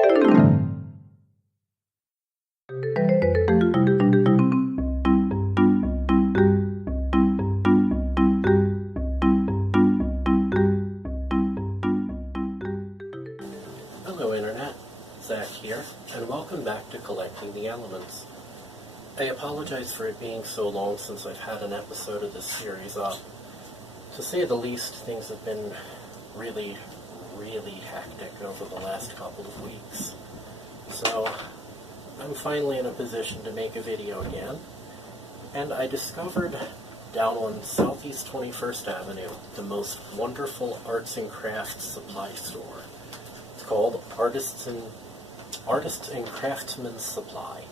Hello Internet, Zach here, and welcome back to Collecting the Elements. I apologize for it being so long since I've had an episode of this series up. To say the least, things have been really hectic over the last couple of weeks. So, I'm finally in a position to make a video again, and I discovered down on Southeast 21st Avenue the most wonderful arts and crafts supply store. It's called Artists and Craftsmen's Supply.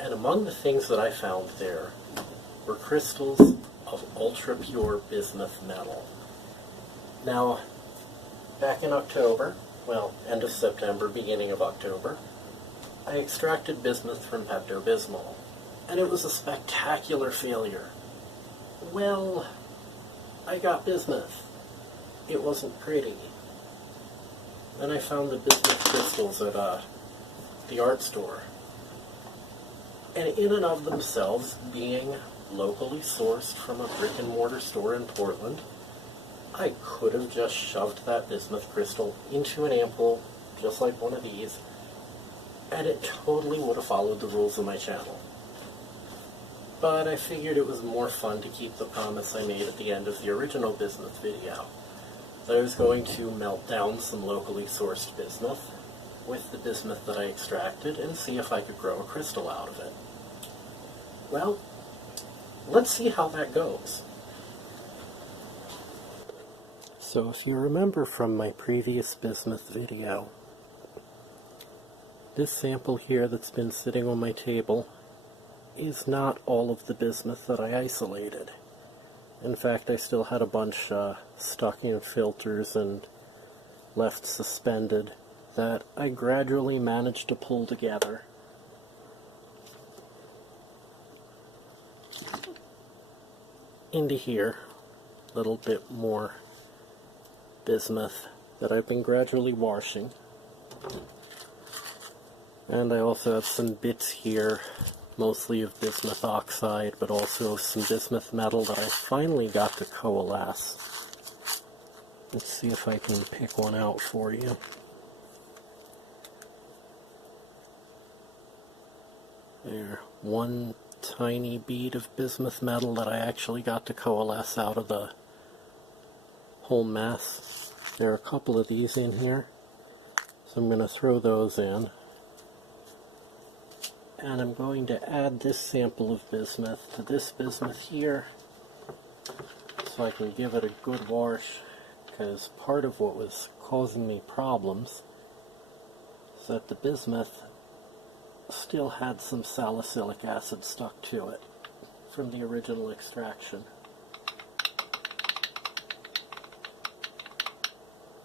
And among the things that I found there were crystals of ultra-pure bismuth metal. Now, back in October, well, end of September, beginning of October, I extracted bismuth from pepto, and it was a spectacular failure. Well, I got bismuth. It wasn't pretty. Then I found the bismuth crystals at the art store. And in and of themselves, being locally sourced from a brick-and-mortar store in Portland, I could have just shoved that bismuth crystal into an ampoule, just like one of these, and it totally would have followed the rules of my channel. But I figured it was more fun to keep the promise I made at the end of the original bismuth video. I was going to melt down some locally sourced bismuth with the bismuth that I extracted and see if I could grow a crystal out of it. Well, let's see how that goes. So if you remember from my previous bismuth video, this sample here that's been sitting on my table is not all of the bismuth that I isolated. In fact, I still had a bunch stuck in filters and left suspended that I gradually managed to pull together. Into here, a little bit more bismuth that I've been gradually washing. And I also have some bits here, mostly of bismuth oxide, but also some bismuth metal that I finally got to coalesce. Let's see if I can pick one out for you. There, one tiny bead of bismuth metal that I actually got to coalesce out of the whole mess. There are a couple of these in here, so I'm going to throw those in. And I'm going to add this sample of bismuth to this bismuth here so I can give it a good wash, because part of what was causing me problems is that the bismuth still had some salicylic acid stuck to it from the original extraction.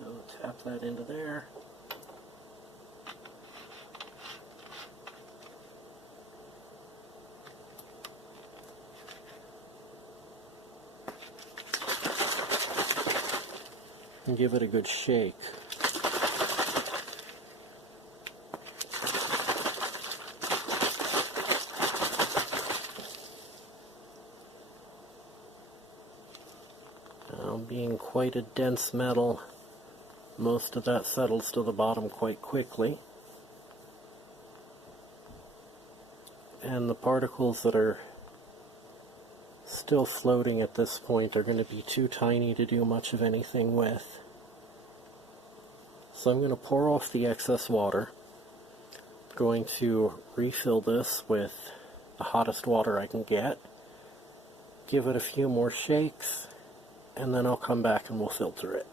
I'll tap that into there. And give it a good shake. Now, being quite a dense metal, most of that settles to the bottom quite quickly. And the particles that are still floating at this point are going to be too tiny to do much of anything with. So I'm going to pour off the excess water. I'm going to refill this with the hottest water I can get, give it a few more shakes, and then I'll come back and we'll filter it.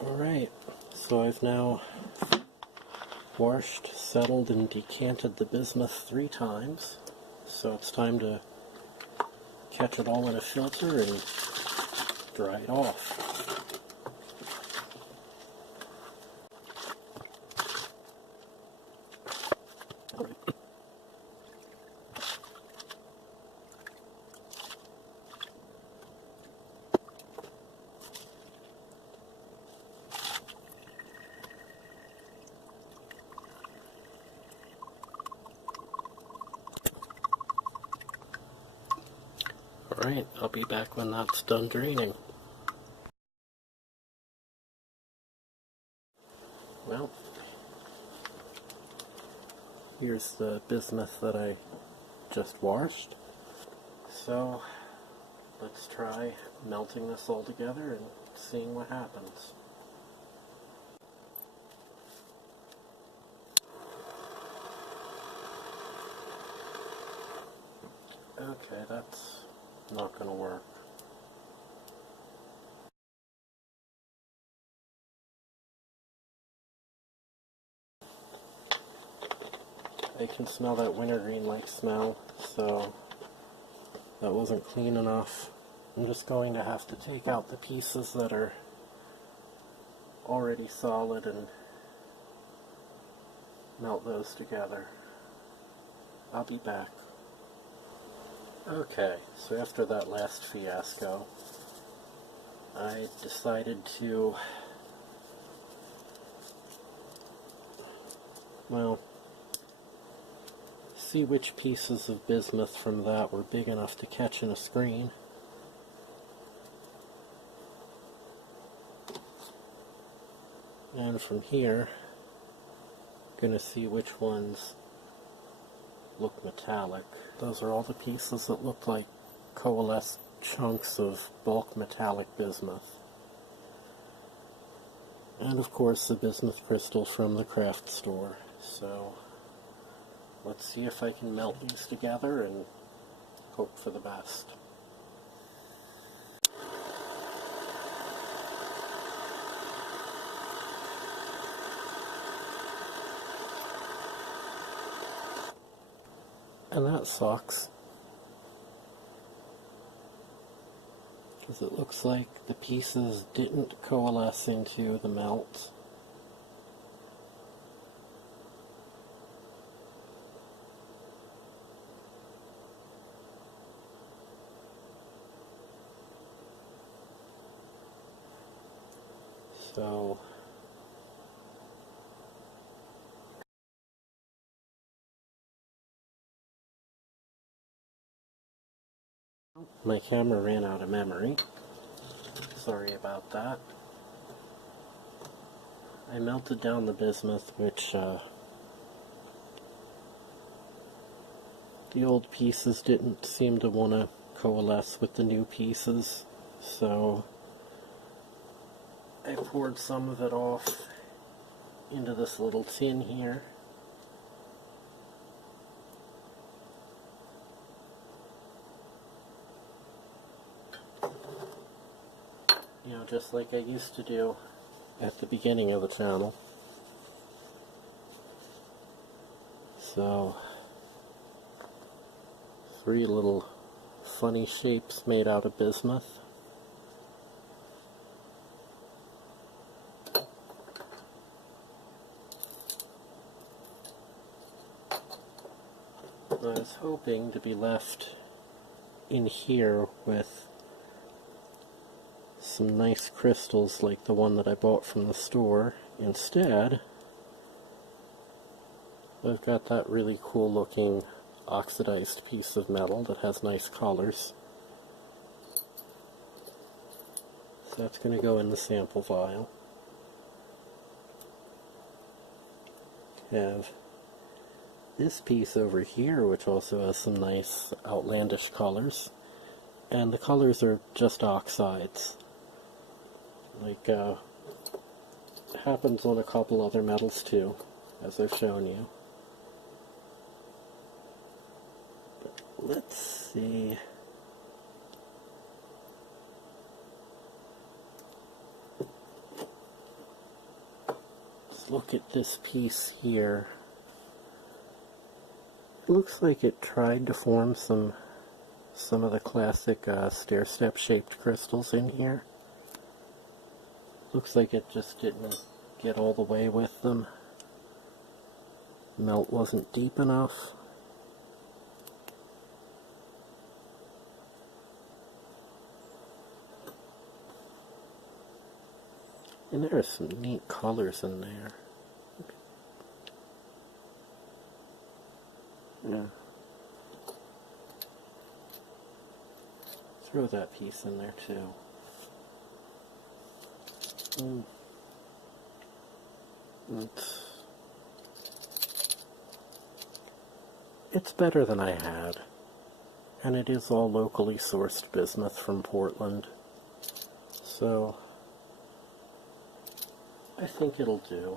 Alright, so I've now washed, settled, and decanted the bismuth 3 times. So it's time to catch it all in a filter and dry it off. Alright, I'll be back when that's done draining. Well, here's the bismuth that I just washed. So, let's try melting this all together and seeing what happens. Okay, that's not going to work. I can smell that wintergreen-like smell, so that wasn't clean enough. I'm just going to have to take out the pieces that are already solid and melt those together. I'll be back. Okay, so after that last fiasco, I decided to, well, see which pieces of bismuth from that were big enough to catch in a screen. And from here, I'm going to see which ones look metallic. Those are all the pieces that look like coalesced chunks of bulk metallic bismuth. And of course the bismuth crystal from the craft store. So let's see if I can melt these together and hope for the best. And that sucks, because it looks like the pieces didn't coalesce into the melt. So my camera ran out of memory. Sorry about that. I melted down the bismuth, which the old pieces didn't seem to want to coalesce with the new pieces, so I poured some of it off into this little tin here. You know, just like I used to do at the beginning of the channel. So, 3 little funny shapes made out of bismuth. I was hoping to be left in here with some nice crystals like the one that I bought from the store. Instead, I've got that really cool looking oxidized piece of metal that has nice colors. So that's going to go in the sample vial. Have this piece over here, which also has some nice outlandish colors, and the colors are just oxides. Like, happens on a couple other metals too, as I've shown you. But let's see. Let's look at this piece here. It looks like it tried to form some of the classic stair-step shaped crystals in here. Looks like it just didn't get all the way with them. Melt wasn't deep enough. And there are some neat colors in there. Yeah. throw that piece in there too. It's better than I had, and it is all locally sourced bismuth from Portland, so I think it'll do.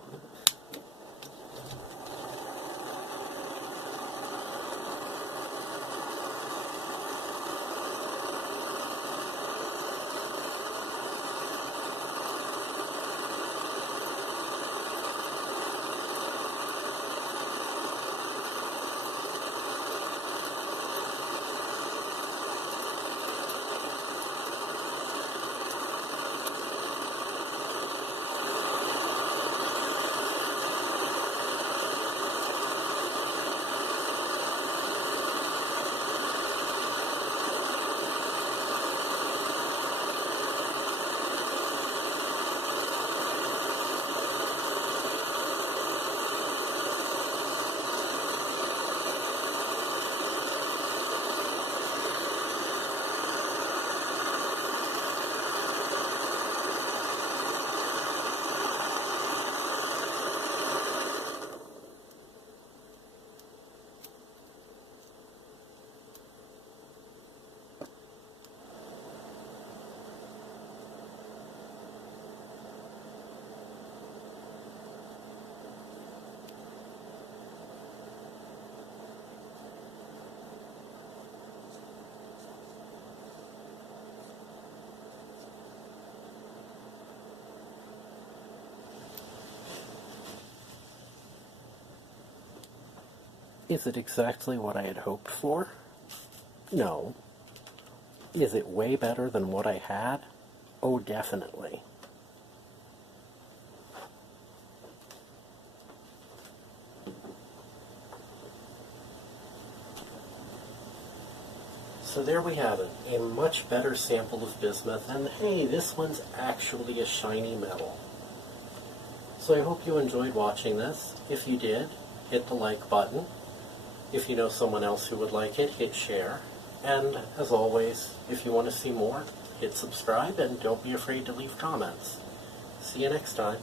Is it exactly what I had hoped for? No. Is it way better than what I had? Oh, definitely. So there we have it, a much better sample of bismuth, and hey, this one's actually a shiny metal. So I hope you enjoyed watching this. If you did, hit the like button. If you know someone else who would like it, hit share. And as always, if you want to see more, hit subscribe and don't be afraid to leave comments. See you next time.